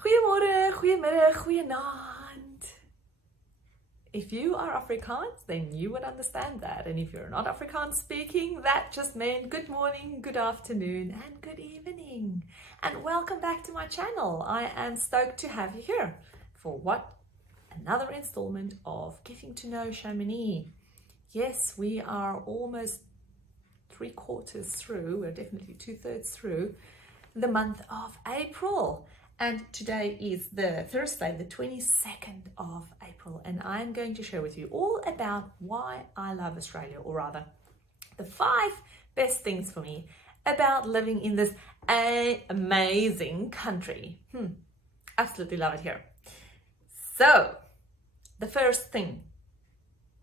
Goeiemorgen, goeiemiddag, goeienaand. If you are Afrikaans, then you would understand that. And if you're not Afrikaans speaking, that just meant good morning, good afternoon, and good evening. And welcome back to my channel. I am stoked to have you here for another installment of Getting to Know Chamonix. Yes, we are almost 3/4 through, we're definitely 2/3 through the month of April. And today is the Thursday, the 22nd of April, and I'm going to share with you all about why I love Australia, or rather, the 5 best things for me about living in this amazing country. Absolutely love it here. So, the first thing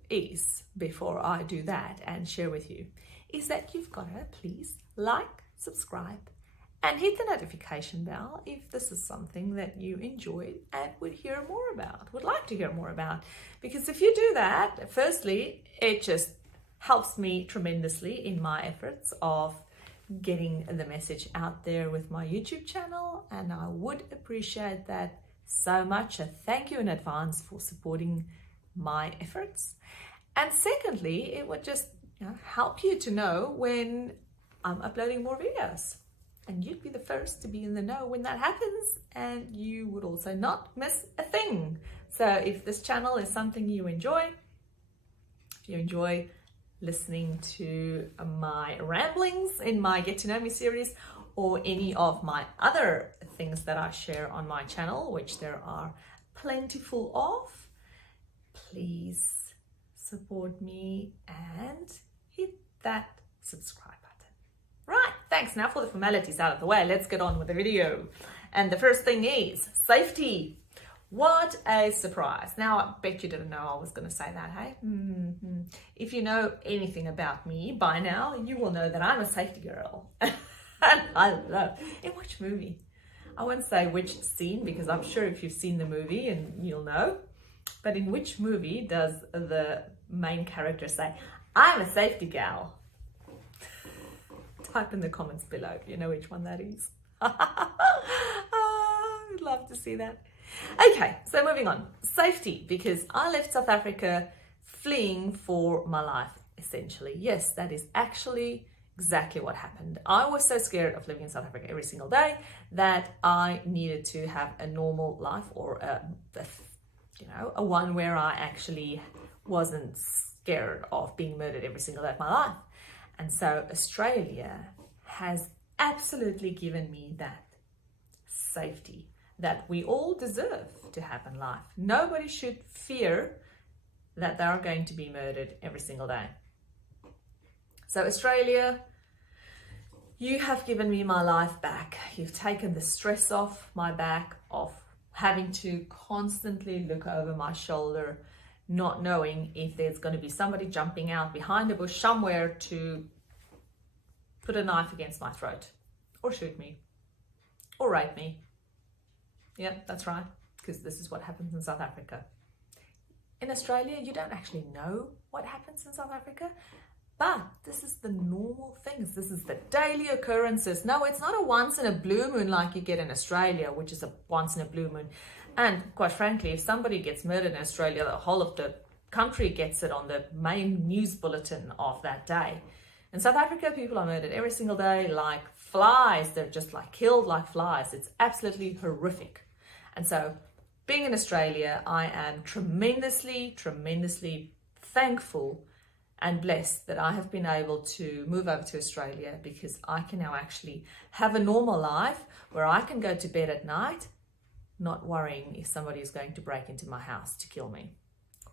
is, before I do that and share with you, is that you've got to please like, subscribe, and hit the notification bell if this is something that you enjoyed and would like to hear more about. Because if you do that, firstly, it just helps me tremendously in my efforts of getting the message out there with my YouTube channel, and I would appreciate that so much. A thank you in advance for supporting my efforts. And secondly, it would just help you to know when I'm uploading more videos. And you'd be the first to be in the know when that happens, and you would also not miss a thing. So if this channel is something you enjoy, if you enjoy listening to my ramblings in my Get to Know Me series, or any of my other things that I share on my channel, which there are plentiful of, please support me and hit that subscribe button. Right, thanks. Now for the formalities out of the way, let's get on with the video. And the first thing is safety. What a surprise. Now, I bet you didn't know I was going to say that, hey? If you know anything about me by now, you will know that I'm a safety girl. And I love, in which movie? I won't say which scene, because I'm sure if you've seen the movie and you'll know, but in which movie does the main character say, I'm a safety gal? Type in the comments below if you know which one that is. I'd love to see that. Okay, so moving on. Safety, because I left South Africa fleeing for my life, essentially. Yes, that is actually exactly what happened. I was so scared of living in South Africa every single day that I needed to have a normal life, or a one where I actually wasn't scared of being murdered every single day of my life. And so Australia has absolutely given me that safety that we all deserve to have in life. Nobody should fear that they are going to be murdered every single day. So Australia, you have given me my life back. You've taken the stress off my back of having to constantly look over my shoulder, not knowing if there's going to be somebody jumping out behind a bush somewhere to put a knife against my throat, or shoot me, or rape me. Yeah, that's right, because this is what happens in South Africa. In Australia, you don't actually know what happens in South Africa, but this is the normal things. This is the daily occurrences. No, it's not a once in a blue moon like you get in Australia, which is a once in a blue moon. And quite frankly, if somebody gets murdered in Australia, the whole of the country gets it on the main news bulletin of that day. In South Africa, people are murdered every single day like flies. They're just like killed like flies. It's absolutely horrific. And so being in Australia, I am tremendously thankful and blessed that I have been able to move over to Australia, because I can now actually have a normal life where I can go to bed at night not worrying if somebody is going to break into my house to kill me,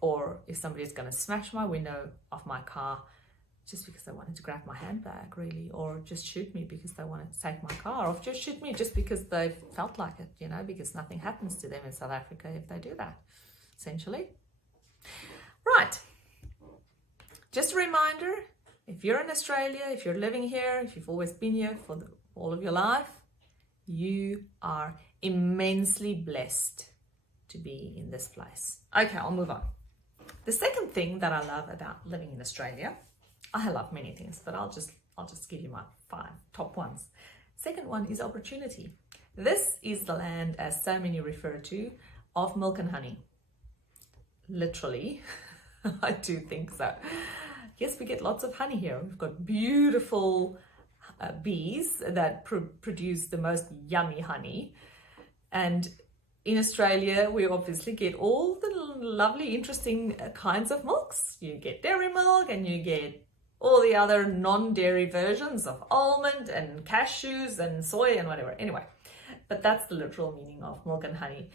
or if somebody is going to smash my window of my car just because they wanted to grab my handbag, really, or just shoot me because they wanted to take my car, or just shoot me just because they felt like it, because nothing happens to them in South Africa if they do that, essentially. Right. Just a reminder, if you're in Australia, if you're living here, if you've always been here for all of your life, you are immensely blessed to be in this place. Okay, I'll move on. The second thing that I love about living in Australia, I love many things, but I'll just give you my 5 top ones. Second one is opportunity. This is the land, as so many refer to, of milk and honey. Literally, I do think so. Yes, we get lots of honey here. We've got beautiful bees that produce the most yummy honey. And in Australia, we obviously get all the lovely, interesting kinds of milks. You get dairy milk and you get all the other non-dairy versions of almond and cashews and soy and whatever. Anyway, but that's the literal meaning of milk and honey.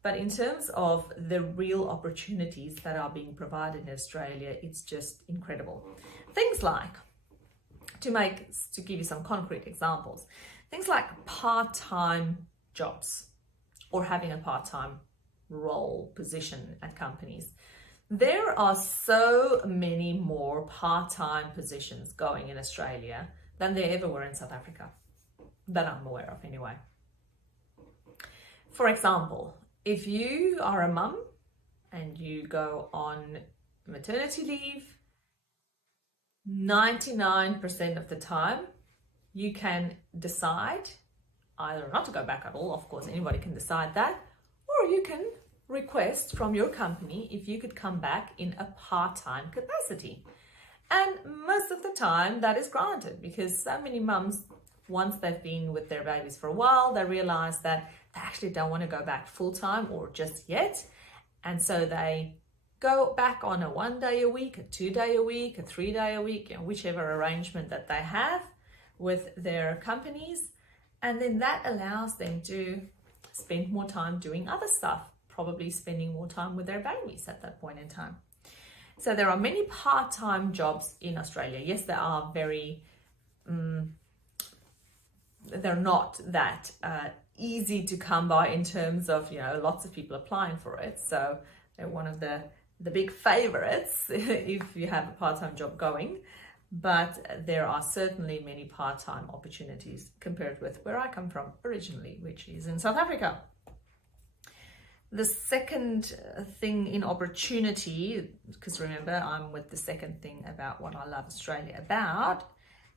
But in terms of the real opportunities that are being provided in Australia, it's just incredible. Things like, to give you some concrete examples, things like part-time jobs or having a part-time role position at companies. There are so many more part-time positions going in Australia than there ever were in South Africa, that I'm aware of anyway. For example, if you are a mum and you go on maternity leave, 99% of the time you can decide either not to go back at all, of course anybody can decide that, or you can request from your company if you could come back in a part-time capacity. And most of the time that is granted, because so many mums, once they've been with their babies for a while, they realize that they actually don't want to go back full-time or just yet. And so they go back on a 1 day a week, a 2 day a week, a 3 day a week, whichever arrangement that they have with their companies. And then that allows them to spend more time doing other stuff, probably spending more time with their babies at that point in time. So there are many part-time jobs in Australia. Yes, they are very, they're not that easy to come by in terms of, lots of people applying for it. So they're one of the big favorites if you have a part-time job going. But there are certainly many part-time opportunities compared with where I come from originally, which is in South Africa. The second thing in opportunity, because remember, I'm with the second thing about what I love Australia about,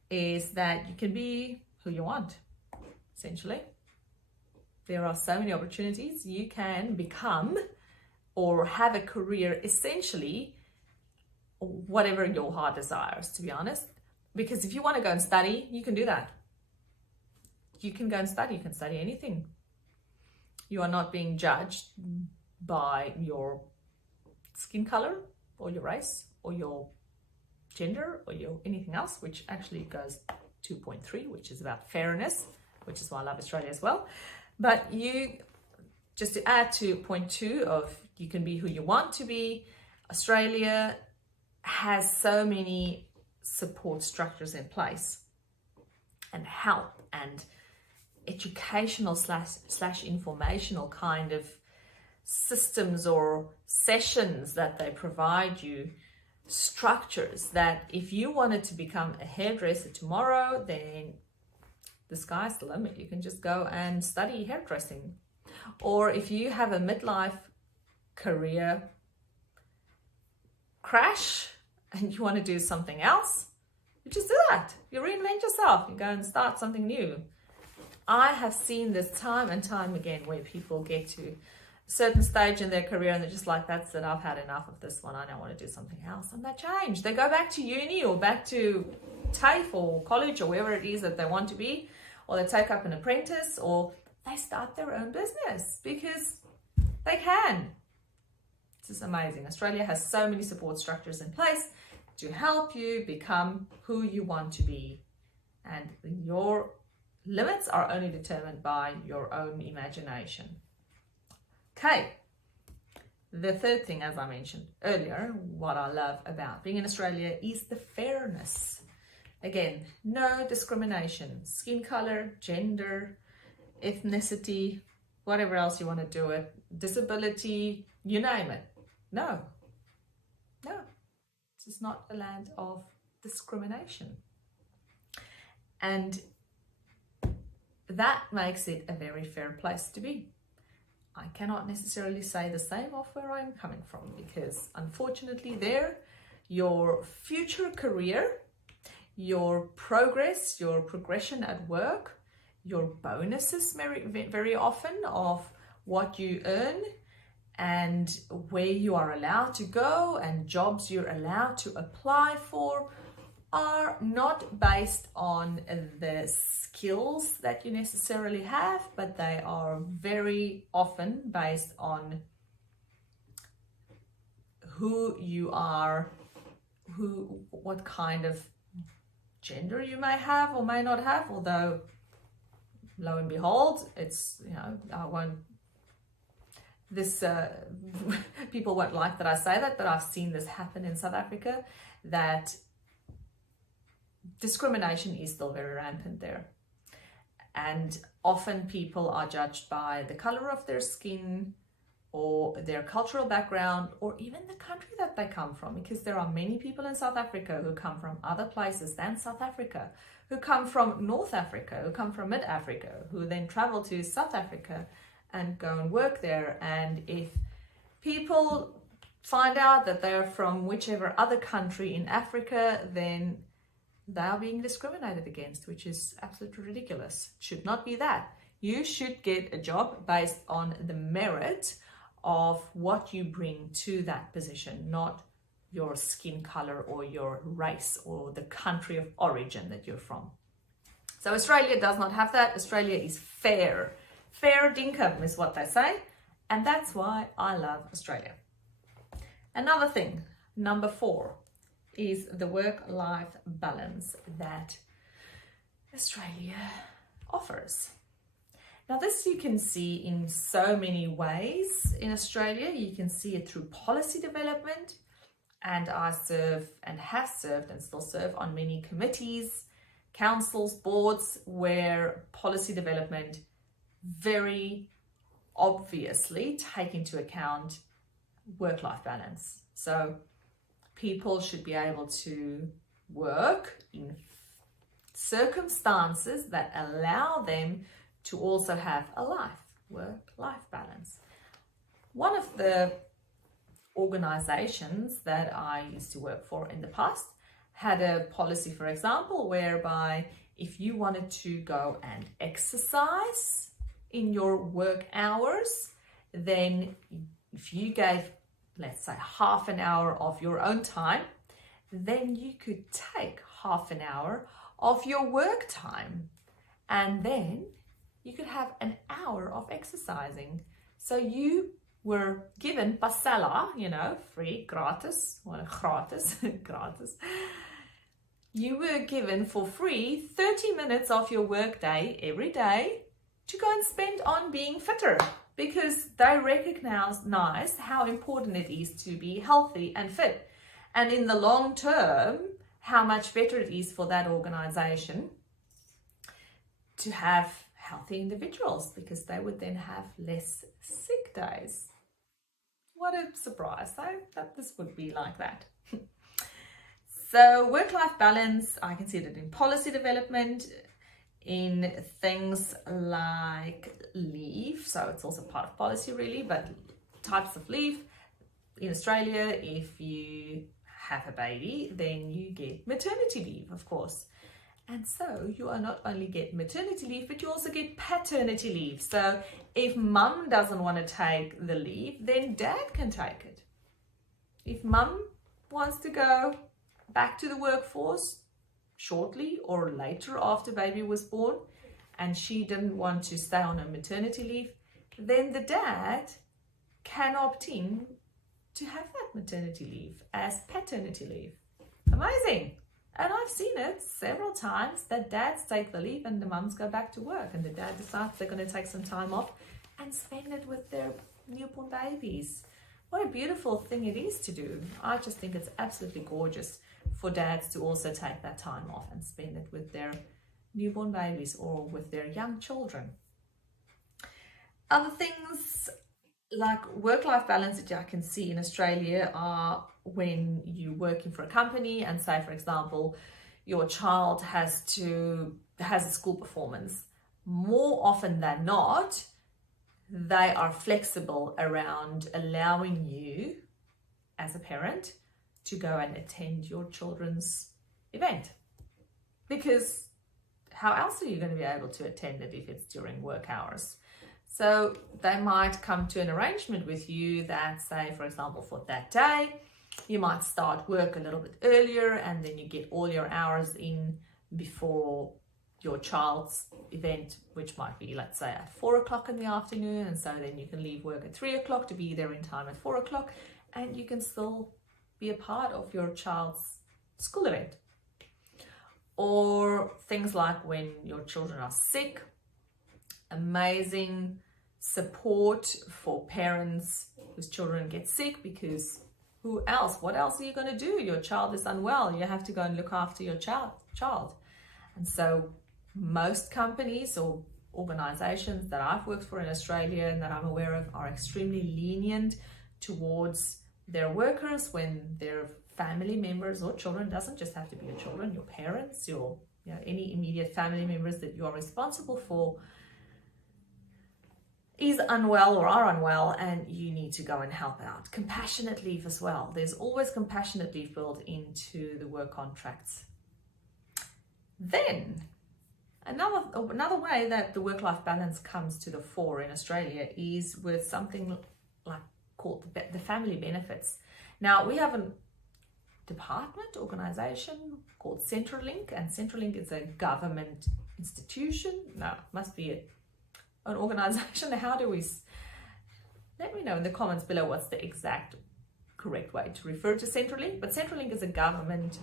is that you can be who you want, essentially. There are so many opportunities. You can become or have a career essentially whatever your heart desires, to be honest. Because if you want to go and study, you can do that. You can go and study. You can study anything. You are not being judged by your skin color or your race or your gender or your anything else, which actually goes 2.3, which is about fairness, which is why I love Australia as well. But you, just to add to point 2 of you can be who you want to be, Australia has so many support structures in place and help and educational slash informational kind of systems or sessions that they provide you, structures that if you wanted to become a hairdresser tomorrow, then the sky's the limit. You can just go and study hairdressing. Or if you have a midlife career crash and you want to do something else, you just do that. You reinvent yourself. You go and start something new. I have seen this time and time again where people get to a certain stage in their career and they're just like, that's it, I've had enough of this one. I don't want to do something else. And they change. They go back to uni or back to TAFE or college or wherever it is that they want to be, or they take up an apprentice, or they start their own business because they can. This is amazing. Australia has so many support structures in place to help you become who you want to be. And your limits are only determined by your own imagination. Okay. The third thing, as I mentioned earlier, what I love about being in Australia is the fairness. Again, no discrimination. Skin color, gender, ethnicity, whatever else you want to do it, disability, you name it. No. This is not a land of discrimination. And that makes it a very fair place to be. I cannot necessarily say the same of where I'm coming from, because unfortunately there, your future career, your progress, your progression at work your bonuses very often of what you earn and where you are allowed to go and jobs you're allowed to apply for are not based on the skills that you necessarily have, but they are very often based on who you are, what kind of gender you may have or may not have, although lo and behold, it's, people won't like that I say that, but I've seen this happen in South Africa, that discrimination is still very rampant there. And often people are judged by the color of their skin or their cultural background or even the country that they come from, because there are many people in South Africa who come from other places than South Africa, who come from North Africa, who come from Mid-Africa, who then travel to South Africa and go and work there. And if people find out that they're from whichever other country in Africa, then they are being discriminated against, which is absolutely ridiculous. It should not be that. You should get a job based on the merit of what you bring to that position, not your skin color or your race or the country of origin that you're from. So Australia does not have that. Australia is fair. Fair dinkum is what they say. And that's why I love Australia. Another thing, number 4, is the work-life balance that Australia offers. Now this you can see in so many ways in Australia. You can see it through policy development, and I serve and have served and still serve on many committees, councils, boards where policy development very obviously take into account work-life balance. So people should be able to work in circumstances that allow them to also have a work-life balance. One of the organizations that I used to work for in the past had a policy, for example, whereby if you wanted to go and exercise in your work hours, then if you gave, let's say, half an hour of your own time, then you could take half an hour of your work time, and then you could have an hour of exercising. So you were given pasella, free, gratis, well, gratis, gratis. You were given for free 30 minutes of your work day every day to go and spend on being fitter, because they recognize how important it is to be healthy and fit. And in the long term, how much better it is for that organization to have healthy individuals, because they would then have less sick days. What a surprise, that this would be like that. So work-life balance, I can see that in policy development, in things like leave. So it's also part of policy really, but types of leave. In Australia, if you have a baby, then you get maternity leave, of course. And so you are not only get maternity leave, but you also get paternity leave. So if mum doesn't want to take the leave, then dad can take it. If mum wants to go back to the workforce shortly or later after baby was born, and she didn't want to stay on her maternity leave, then the dad can opt in to have that maternity leave as paternity leave. Amazing. And I've seen it several times that dads take the leave and the mums go back to work, and the dad decides they're going to take some time off and spend it with their newborn babies. What a beautiful thing it is to do. I just think it's absolutely gorgeous for dads to also take that time off and spend it with their newborn babies or with their young children. Other things like work-life balance that I can see in Australia are when you're working for a company and say, for example, your child has a school performance. More often than not, they are flexible around allowing you as a parent to go and attend your children's event, because how else are you going to be able to attend it if it's during work hours? So they might come to an arrangement with you that, say, for example, for that day, you might start work a little bit earlier and then you get all your hours in before your child's event, which might be, let's say, at 4 o'clock in the afternoon. And so then you can leave work at 3 o'clock to be there in time at 4 o'clock, and you can still be a part of your child's school event. Or things like when your children are sick, amazing support for parents whose children get sick, because what else are you going to do? Your child is unwell. You have to go and look after your child. And so most companies or organizations that I've worked for in Australia and that I'm aware of are extremely lenient towards their workers when their family members or children, doesn't just have to be your children, your parents, your any immediate family members that you are responsible for is unwell or are unwell, and you need to go and help out. Compassionate leave as well. There's always compassionate leave built into the work contracts. Then another way that the work-life balance comes to the fore in Australia is with something like called the family benefits. Now, we have a department organization called Centrelink, and Centrelink is a government institution. No, it must be an organization. How do we, let me know in the comments below what's the exact correct way to refer to Centrelink. But Centrelink is a government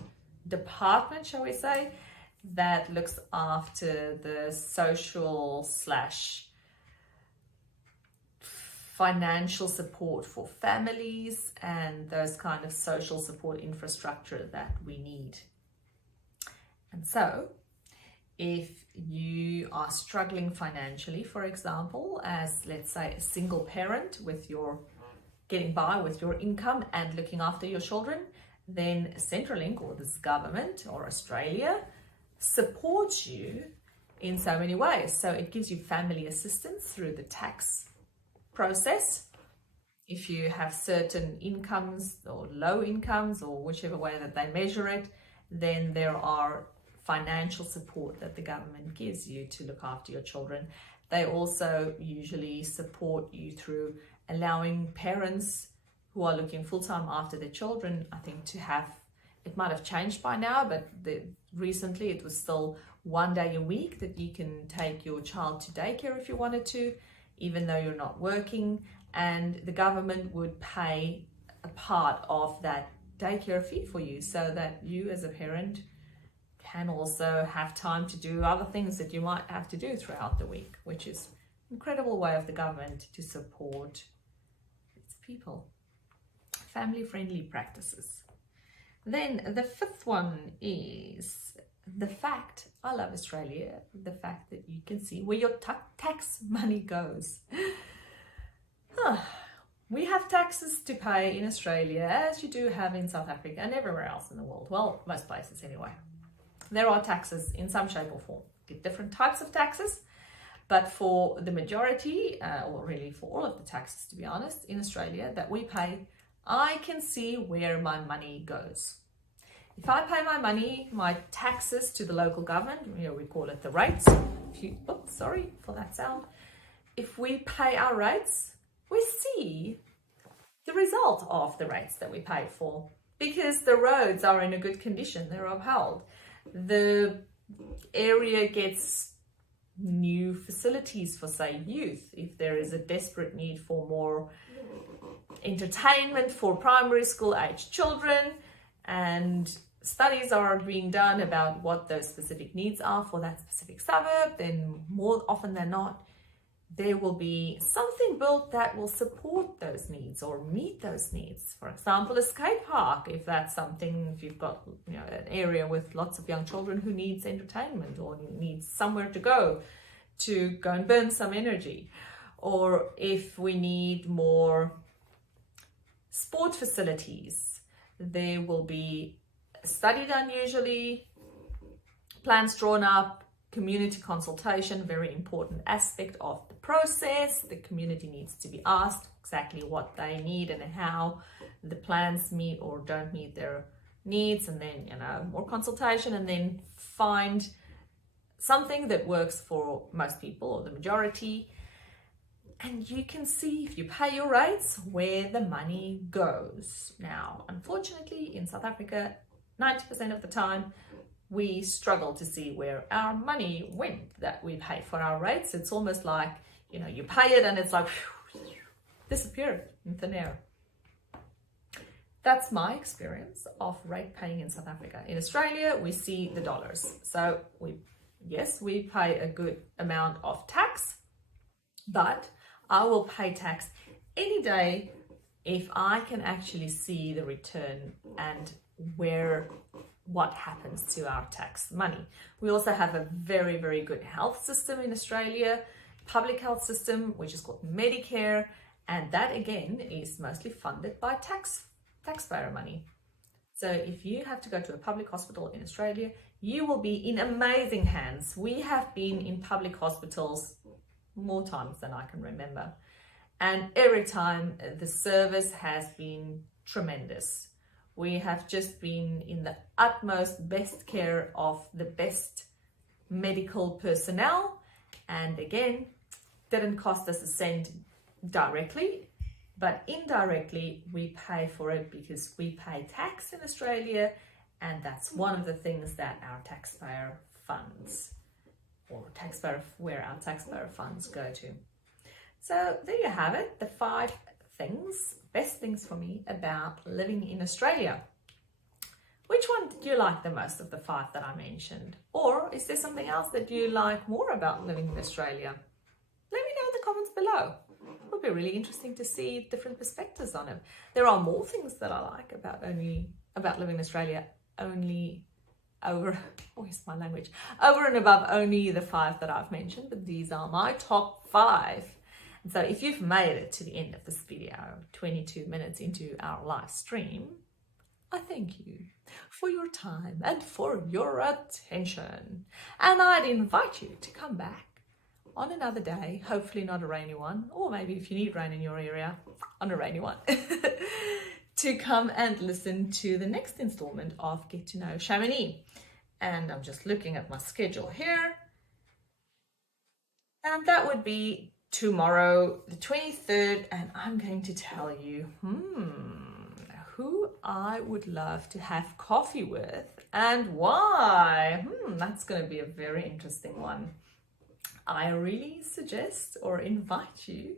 department, shall we say, that looks after the social / financial support for families and those kind of social support infrastructure that we need. And so if you are struggling financially, for example, as, let's say, a single parent with your getting by with your income and looking after your children, then Centrelink, or this government, or Australia, supports you in so many ways. So it gives you family assistance through the tax process. If you have certain incomes or low incomes, or whichever way that they measure it, then there are financial support that the government gives you to look after your children. They also usually support you through allowing parents who are looking full-time after their children, I think, to have, it might have changed by now, but recently it was still 1 day a week that you can take your child to daycare if you wanted to, even though you're not working, and the government would pay a part of that daycare fee for you, so that you as a parent can also have time to do other things that you might have to do throughout the week, which is an incredible way of the government to support its people. Family-friendly practices. Then the fifth one is the fact, I love Australia, the fact that you can see where your tax money goes. We have taxes to pay in Australia, as you do have in South Africa and everywhere else in the world. Well, most places anyway. There are taxes in some shape or form. Get different types of taxes, but for the majority, or really for all of the taxes, to be honest, in Australia that we pay, I can see where my money goes. If I pay my money, my taxes to the local government, we call it the rates. Sorry for that sound. If we pay our rates, we see the result of the rates that we paid for, because the roads are in a good condition, they're upheld. The area gets new facilities for, say, youth. If there is a desperate need for more entertainment for primary school age children, and studies are being done about what those specific needs are for that specific suburb, then more often than not, there will be something built that will support those needs or meet those needs. For example, a skate park, if that's something, if you've got an area with lots of young children who needs entertainment or needs somewhere to go and burn some energy. Or if we need more sport facilities, there will be a study done usually, plans drawn up, community consultation, very important aspect of the process. The community needs to be asked exactly what they need and how the plans meet or don't meet their needs, and then more consultation, and then find something that works for most people or the majority. And you can see if you pay your rates where the money goes. Now, unfortunately, in South Africa, 90% of the time, we struggle to see where our money went that we pay for our rates. It's almost like, you know, you pay it and it's like disappeared in thin air. That's my experience of rate paying in South Africa. In Australia, we see the dollars. So we pay a good amount of tax, but I will pay tax any day if I can actually see the return and what happens to our tax money. We also have a very, very good health system in Australia, public health system, which is called Medicare, and that again is mostly funded by taxpayer money. So if you have to go to a public hospital in Australia, you will be in amazing hands. We have been in public hospitals more times than I can remember. And every time the service has been tremendous. We have just been in the utmost best care of the best medical personnel. And again, didn't cost us a cent directly, but indirectly we pay for it because we pay tax in Australia. And that's one of the things that our taxpayer funds where our taxpayer funds go to. So there you have it, the 5 best things for me about living in Australia. Which one did you like the most of the 5 that I mentioned? Or is there something else that you like more about living in Australia? Let me know in the comments below. It would be really interesting to see different perspectives on it. There are more things that I like about living in Australia, over and above only the 5 that I've mentioned, but these are my top 5. And so if you've made it to the end of this video, 22 minutes into our live stream, I thank you for your time and for your attention. And I'd invite you to come back on another day, hopefully not a rainy one, or maybe if you need rain in your area, on a rainy one, to come and listen to the next installment of Get to Know Chamonix. And I'm just looking at my schedule here. And that would be tomorrow, the 23rd, and I'm going to tell you who I would love to have coffee with and why. That's going to be a very interesting one. I really suggest or invite you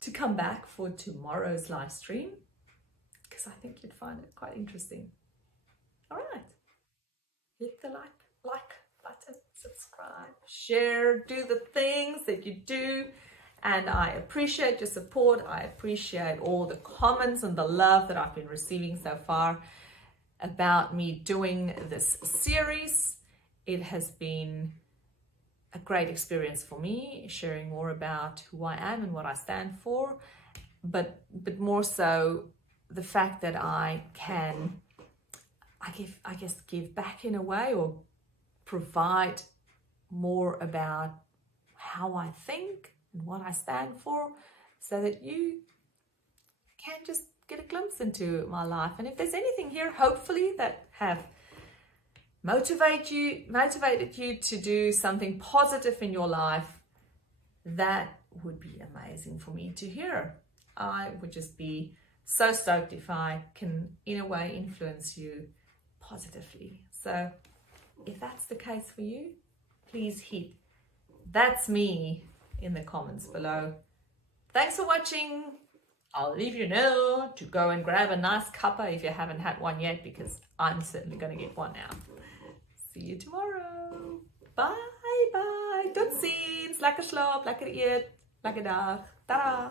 to come back for tomorrow's live stream because I think you'd find it quite interesting. All right. Hit the like button, subscribe, share, do the things that you do. And I appreciate your support. I appreciate all the comments and the love that I've been receiving so far about me doing this series. It has been a great experience for me, sharing more about who I am and what I stand for, but more so the fact that I can, I guess, give back in a way or provide more about how I think and what I stand for, so that you can just get a glimpse into my life. And if there's anything here, hopefully, that have motivated you to do something positive in your life, that would be amazing for me to hear. I would just be so stoked if I can, in a way, influence you positively. So if that's the case for you, please hit "That's me" in the comments below. Thanks for watching. I'll leave you now to go and grab a nice cuppa if you haven't had one yet, because I'm certainly going to get one now. See you tomorrow. Bye bye. Tot ziens. Lekker slaap, lekker eet, lekker dag. Tada.